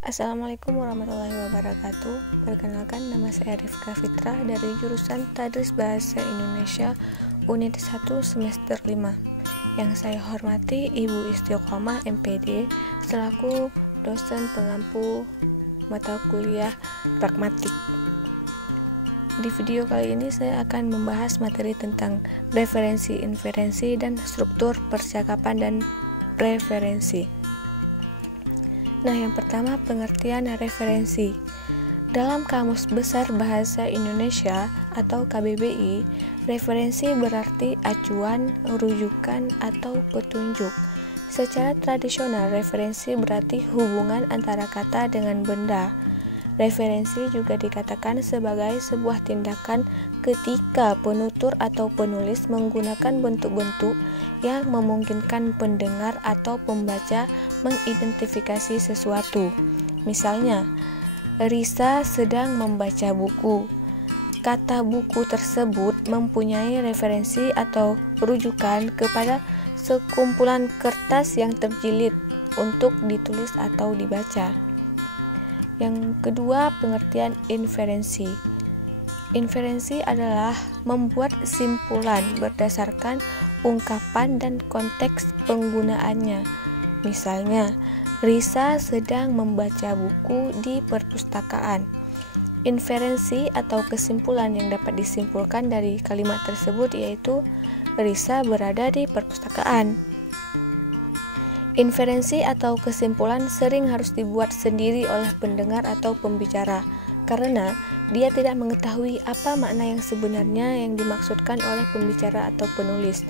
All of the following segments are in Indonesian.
Assalamualaikum warahmatullahi wabarakatuh. Perkenalkan, nama saya Rifka Fitra dari jurusan Tadris Bahasa Indonesia Unit 1 semester 5. Yang saya hormati Ibu Istiqomah MPD selaku dosen pengampu mata kuliah pragmatik. Di video kali ini saya akan membahas materi tentang referensi, inferensi, dan struktur percakapan dan preferensi. Nah, yang pertama, pengertian referensi. Dalam Kamus Besar Bahasa Indonesia atau KBBI, referensi berarti acuan, rujukan, atau petunjuk. Secara tradisional, referensi berarti hubungan antara kata dengan benda. Referensi juga dikatakan sebagai sebuah tindakan ketika penutur atau penulis menggunakan bentuk-bentuk yang memungkinkan pendengar atau pembaca mengidentifikasi sesuatu. Misalnya, Risa sedang membaca buku. Kata buku tersebut mempunyai referensi atau rujukan kepada sekumpulan kertas yang terjilid untuk ditulis atau dibaca. Yang kedua, pengertian inferensi. Inferensi adalah membuat kesimpulan berdasarkan ungkapan dan konteks penggunaannya. Misalnya, Risa sedang membaca buku di perpustakaan. Inferensi atau kesimpulan yang dapat disimpulkan dari kalimat tersebut yaitu Risa berada di perpustakaan. Inferensi atau kesimpulan sering harus dibuat sendiri oleh pendengar atau pembicara karena dia tidak mengetahui apa makna yang sebenarnya yang dimaksudkan oleh pembicara atau penulis.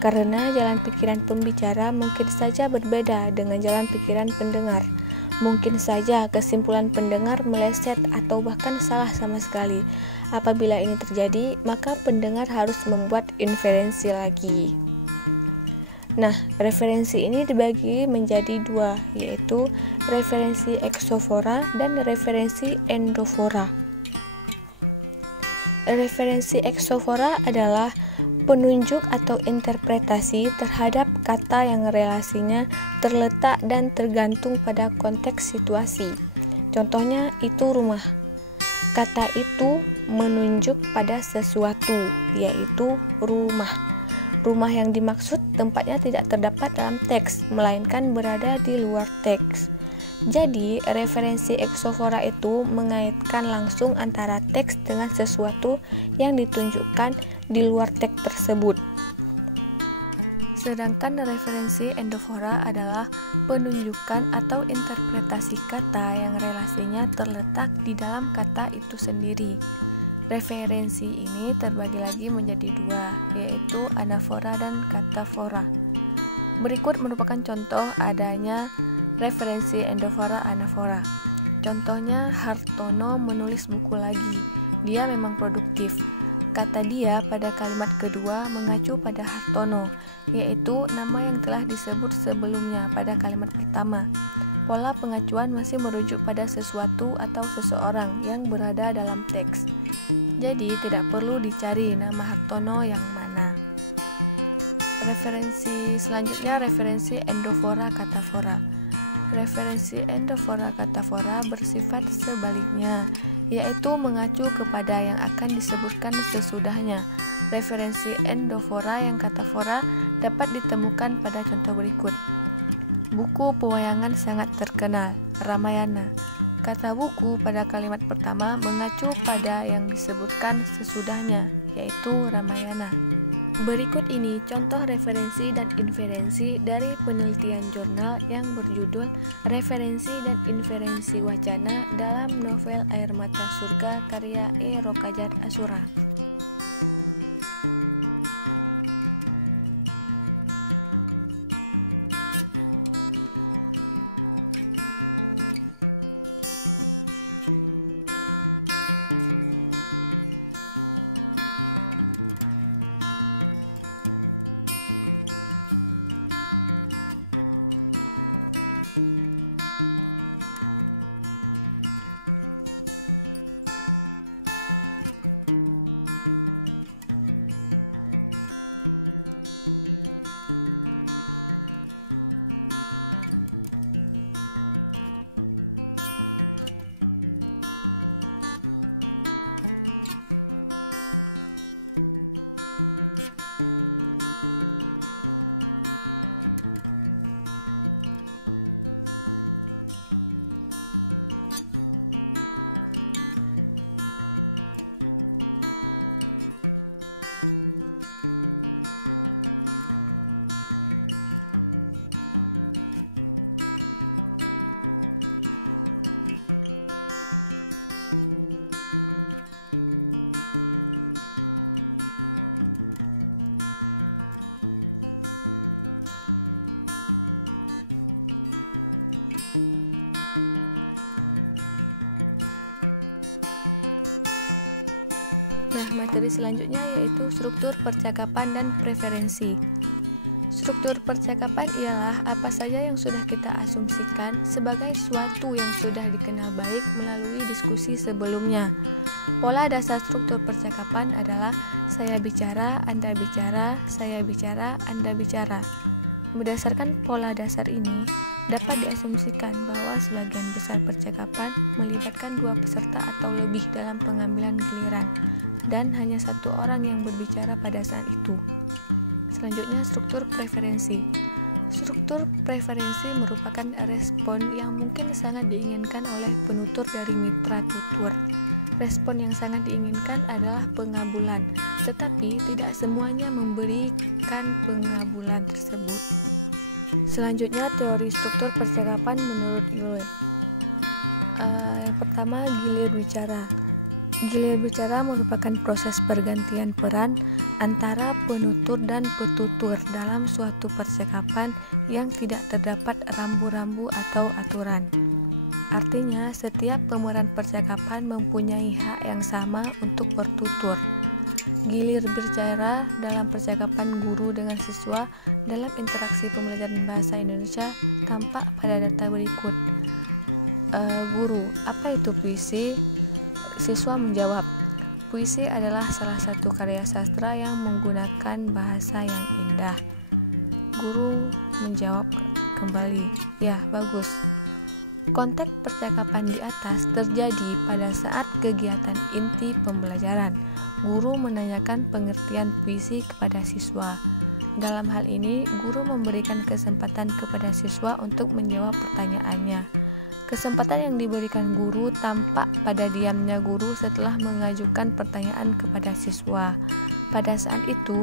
Karena jalan pikiran pembicara mungkin saja berbeda dengan jalan pikiran pendengar. Mungkin saja kesimpulan pendengar meleset atau bahkan salah sama sekali. Apabila ini terjadi, maka pendengar harus membuat inferensi lagi. Nah, referensi ini dibagi menjadi dua, yaitu referensi eksofora dan referensi endofora. Referensi eksofora adalah penunjuk atau interpretasi terhadap kata yang relasinya terletak dan tergantung pada konteks situasi. Contohnya itu rumah. Kata itu menunjuk pada sesuatu, yaitu rumah. Rumah yang dimaksud tempatnya tidak terdapat dalam teks, melainkan berada di luar teks. Jadi, referensi eksofora itu mengaitkan langsung antara teks dengan sesuatu yang ditunjukkan di luar teks tersebut. Sedangkan referensi endofora adalah penunjukan atau interpretasi kata yang relasinya terletak di dalam kata itu sendiri. Referensi ini terbagi lagi menjadi dua, yaitu anafora dan katafora. Berikut merupakan contoh adanya referensi endofora anafora. Contohnya, Hartono menulis buku lagi. Dia memang produktif. Kata dia pada kalimat kedua mengacu pada Hartono, yaitu nama yang telah disebut sebelumnya pada kalimat pertama. Pola pengacuan masih merujuk pada sesuatu atau seseorang yang berada dalam teks. Jadi tidak perlu dicari nama Hartono yang mana. Selanjutnya referensi endofora katafora. Referensi endofora katafora bersifat sebaliknya, yaitu mengacu kepada yang akan disebutkan sesudahnya. Referensi endofora yang katafora dapat ditemukan pada contoh berikut. Buku pewayangan sangat terkenal, Ramayana. Kata buku pada kalimat pertama mengacu pada yang disebutkan sesudahnya, yaitu Ramayana. Berikut ini contoh referensi dan inferensi dari penelitian jurnal yang berjudul Referensi dan Inferensi Wacana dalam novel Air Mata Surga karya E. Rokajat Asura. Materi selanjutnya yaitu struktur percakapan dan preferensi. Struktur percakapan ialah apa saja yang sudah kita asumsikan sebagai suatu yang sudah dikenal baik melalui diskusi sebelumnya. Pola dasar struktur percakapan adalah saya bicara, Anda bicara, saya bicara, Anda bicara. Berdasarkan pola dasar ini, dapat diasumsikan bahwa sebagian besar percakapan melibatkan dua peserta atau lebih dalam pengambilan giliran, dan hanya satu orang yang berbicara pada saat itu. Selanjutnya, struktur preferensi. Struktur preferensi merupakan respon yang mungkin sangat diinginkan oleh penutur dari mitra tutur. Respon yang sangat diinginkan adalah pengabulan, tetapi tidak semuanya memberikan pengabulan tersebut. Selanjutnya, teori struktur percakapan menurut Loe. Yang pertama, gilir bicara. Gilir bicara merupakan proses pergantian peran antara penutur dan petutur dalam suatu percakapan yang tidak terdapat rambu-rambu atau aturan. Artinya, setiap pemeran percakapan mempunyai hak yang sama untuk bertutur. Gilir bicara dalam percakapan guru dengan siswa dalam interaksi pembelajaran bahasa Indonesia tampak pada data berikut. Guru, apa itu puisi? Siswa menjawab, puisi adalah salah satu karya sastra yang menggunakan bahasa yang indah. Guru menjawab kembali, ya bagus. Konteks percakapan di atas terjadi pada saat kegiatan inti pembelajaran. Guru menanyakan pengertian puisi kepada siswa. Dalam hal ini, guru memberikan kesempatan kepada siswa untuk menjawab pertanyaannya. Kesempatan yang diberikan guru tampak pada diamnya guru setelah mengajukan pertanyaan kepada siswa. Pada saat itu,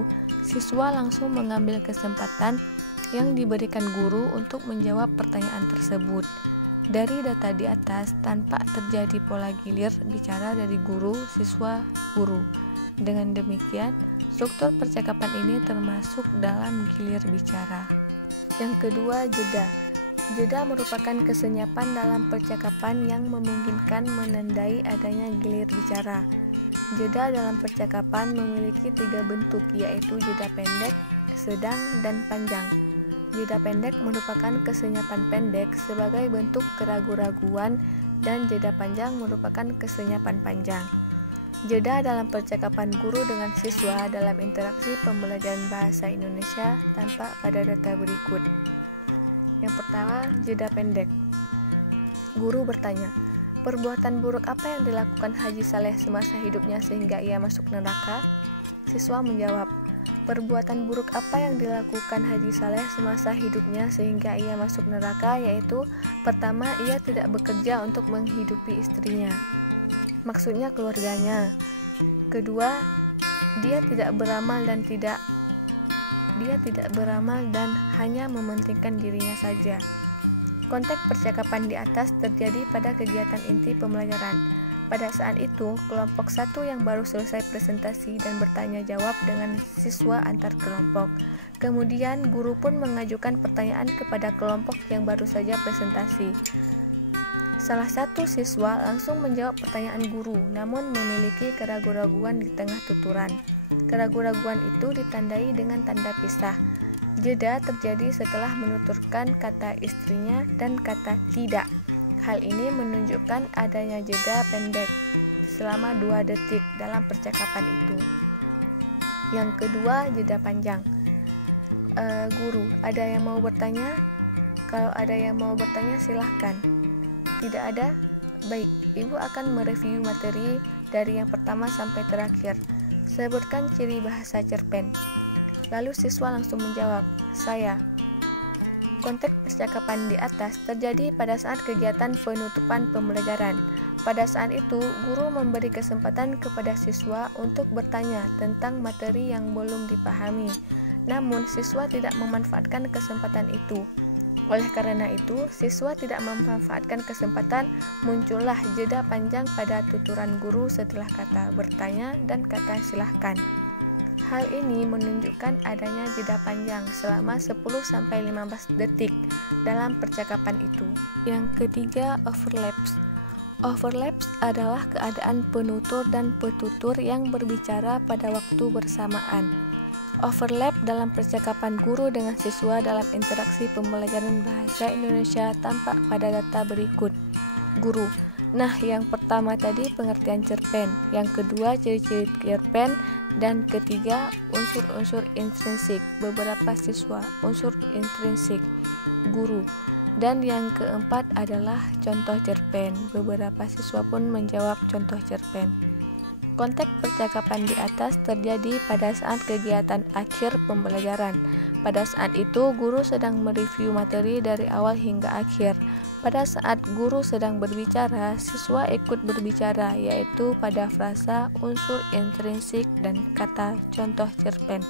siswa langsung mengambil kesempatan yang diberikan guru untuk menjawab pertanyaan tersebut. Dari data di atas, tampak terjadi pola gilir bicara dari guru, siswa, guru. Dengan demikian, struktur percakapan ini termasuk dalam gilir bicara. Yang kedua, jeda. Jeda merupakan kesenyapan dalam percakapan yang memungkinkan menandai adanya gilir bicara. Jeda dalam percakapan memiliki tiga bentuk, yaitu jeda pendek, sedang, dan panjang. Jeda pendek merupakan kesenyapan pendek sebagai bentuk keraguan-raguan, dan jeda panjang merupakan kesenyapan panjang. Jeda dalam percakapan guru dengan siswa dalam interaksi pembelajaran bahasa Indonesia tampak pada data berikut. Yang pertama, jeda pendek. Guru bertanya, perbuatan buruk apa yang dilakukan Haji Saleh semasa hidupnya sehingga ia masuk neraka? Siswa menjawab, perbuatan buruk apa yang dilakukan Haji Saleh semasa hidupnya sehingga ia masuk neraka, yaitu pertama, ia tidak bekerja untuk menghidupi istrinya, maksudnya keluarganya. Kedua, dia tidak beramal dan hanya mementingkan dirinya saja. Konteks percakapan di atas terjadi pada kegiatan inti pembelajaran. Pada saat itu, kelompok satu yang baru selesai presentasi dan bertanya jawab dengan siswa antar kelompok. Kemudian, guru pun mengajukan pertanyaan kepada kelompok yang baru saja presentasi. Salah satu siswa langsung menjawab pertanyaan guru, namun memiliki keraguan-raguan di tengah tuturan. Keraguan-raguan itu ditandai dengan tanda pisah. Jeda terjadi setelah menuturkan kata istrinya dan kata tidak. Hal ini menunjukkan adanya jeda pendek selama 2 detik dalam percakapan itu. Yang kedua, jeda panjang. Guru, ada yang mau bertanya? Kalau ada yang mau bertanya silahkan. Tidak ada? Baik, Ibu akan mereview materi dari yang pertama sampai terakhir. Sebutkan ciri bahasa cerpen. Lalu siswa langsung menjawab, saya. Konteks percakapan di atas terjadi pada saat kegiatan penutupan pembelajaran. Pada saat itu, guru memberi kesempatan kepada siswa untuk bertanya tentang materi yang belum dipahami. Namun, siswa tidak memanfaatkan kesempatan itu. Oleh karena itu, siswa tidak memanfaatkan kesempatan, muncullah jeda panjang pada tuturan guru setelah kata bertanya dan kata silahkan. Hal ini menunjukkan adanya jeda panjang selama 10-15 detik dalam percakapan itu. Yang ketiga, overlaps. Overlaps adalah keadaan penutur dan petutur yang berbicara pada waktu bersamaan. Overlap dalam percakapan guru dengan siswa dalam interaksi pembelajaran bahasa Indonesia tampak pada data berikut. Guru. Nah, yang pertama tadi pengertian cerpen, yang kedua ciri-ciri cerpen, dan ketiga unsur-unsur intrinsik, beberapa siswa, unsur intrinsik, guru. Dan yang keempat adalah contoh cerpen. Beberapa siswa pun menjawab contoh cerpen. Konteks percakapan di atas terjadi pada saat kegiatan akhir pembelajaran. Pada saat itu, guru sedang mereview materi dari awal hingga akhir. Pada saat guru sedang berbicara, siswa ikut berbicara, yaitu pada frasa, unsur intrinsik, dan kata contoh cerpen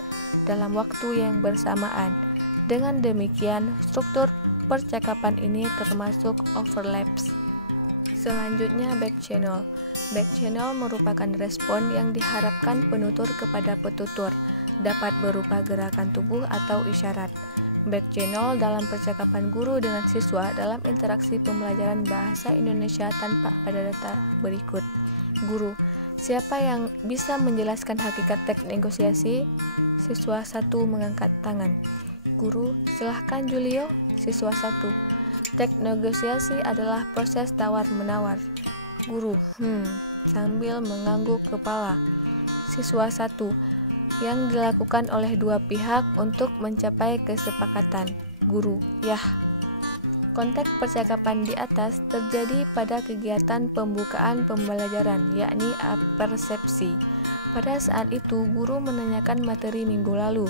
dalam waktu yang bersamaan. Dengan demikian, struktur percakapan ini termasuk overlaps. Selanjutnya, back channel. Back channel merupakan respon yang diharapkan penutur kepada petutur, dapat berupa gerakan tubuh atau isyarat. Back channel dalam percakapan guru dengan siswa dalam interaksi pembelajaran bahasa Indonesia tampak pada data berikut. Guru, siapa yang bisa menjelaskan hakikat teks negosiasi? Siswa 1 mengangkat tangan. Guru, silahkan Julio. Siswa 1. Teks negosiasi adalah proses tawar-menawar. Guru, sambil mengangguk kepala. Siswa 1. Yang dilakukan oleh dua pihak untuk mencapai kesepakatan. Guru, yah. Konteks percakapan di atas terjadi pada kegiatan pembukaan pembelajaran, yakni persepsi. Pada saat itu, guru menanyakan materi minggu lalu.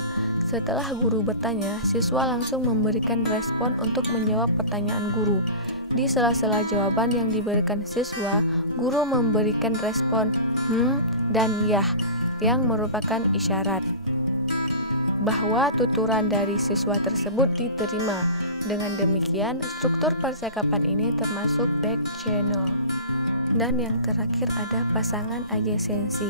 Setelah guru bertanya, siswa langsung memberikan respon untuk menjawab pertanyaan guru. Di sela-sela jawaban yang diberikan siswa, guru memberikan respon dan yah yang merupakan isyarat bahwa tuturan dari siswa tersebut diterima. Dengan demikian, struktur percakapan ini termasuk back channel. Dan yang terakhir ada pasangan adjasensi.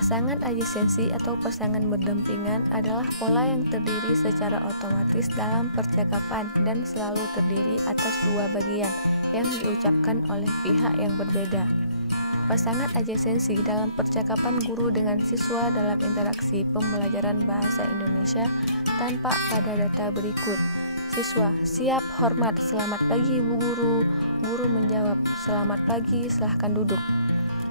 Pasangan adjasensi atau pasangan berdampingan adalah pola yang terdiri secara otomatis dalam percakapan dan selalu terdiri atas dua bagian yang diucapkan oleh pihak yang berbeda. Pasangan adjasensi dalam percakapan guru dengan siswa dalam interaksi pembelajaran bahasa Indonesia tampak pada data berikut. Siswa, siap, hormat, selamat pagi Bu Guru. Guru menjawab, selamat pagi, silahkan duduk.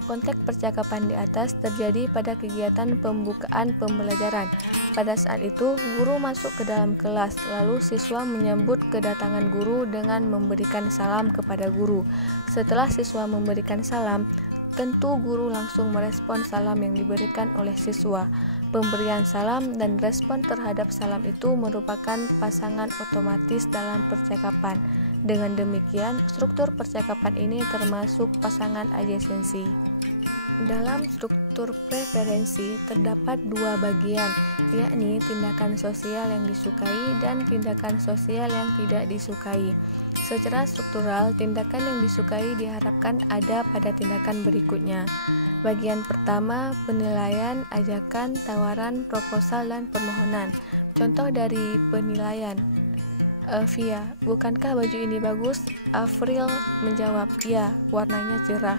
Konteks percakapan di atas terjadi pada kegiatan pembukaan pembelajaran. Pada saat itu, guru masuk ke dalam kelas, lalu siswa menyambut kedatangan guru dengan memberikan salam kepada guru. Setelah siswa memberikan salam, tentu guru langsung merespon salam yang diberikan oleh siswa. Pemberian salam dan respon terhadap salam itu merupakan pasangan otomatis dalam percakapan. Dengan demikian, struktur percakapan ini termasuk pasangan adjasensi. Dalam struktur preferensi terdapat dua bagian, yakni tindakan sosial yang disukai dan tindakan sosial yang tidak disukai. Secara struktural, tindakan yang disukai diharapkan ada pada tindakan berikutnya. Bagian pertama, penilaian, ajakan, tawaran, proposal, dan permohonan. Contoh dari penilaian. Via, bukankah baju ini bagus? Afril menjawab, ya, warnanya cerah.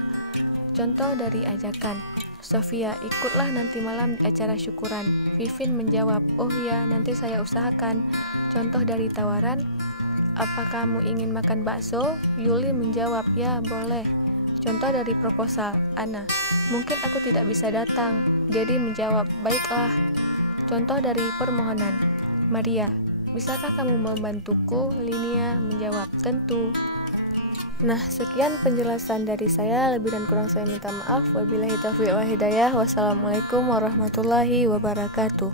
Contoh dari ajakan. Sofia, ikutlah nanti malam di acara syukuran. Vivin menjawab, oh ya, nanti saya usahakan. Contoh dari tawaran. Apa kamu ingin makan bakso? Yuli menjawab, ya, boleh. Contoh dari proposal. Ana, mungkin aku tidak bisa datang. Dedi menjawab, baiklah. Contoh dari permohonan. Maria, bisakah kamu membantuku? Linia menjawab, tentu. Nah, sekian penjelasan dari saya. Lebih dan kurang saya minta maaf. Wabillahi taufiq wal hidayah. Wassalamualaikum warahmatullahi wabarakatuh.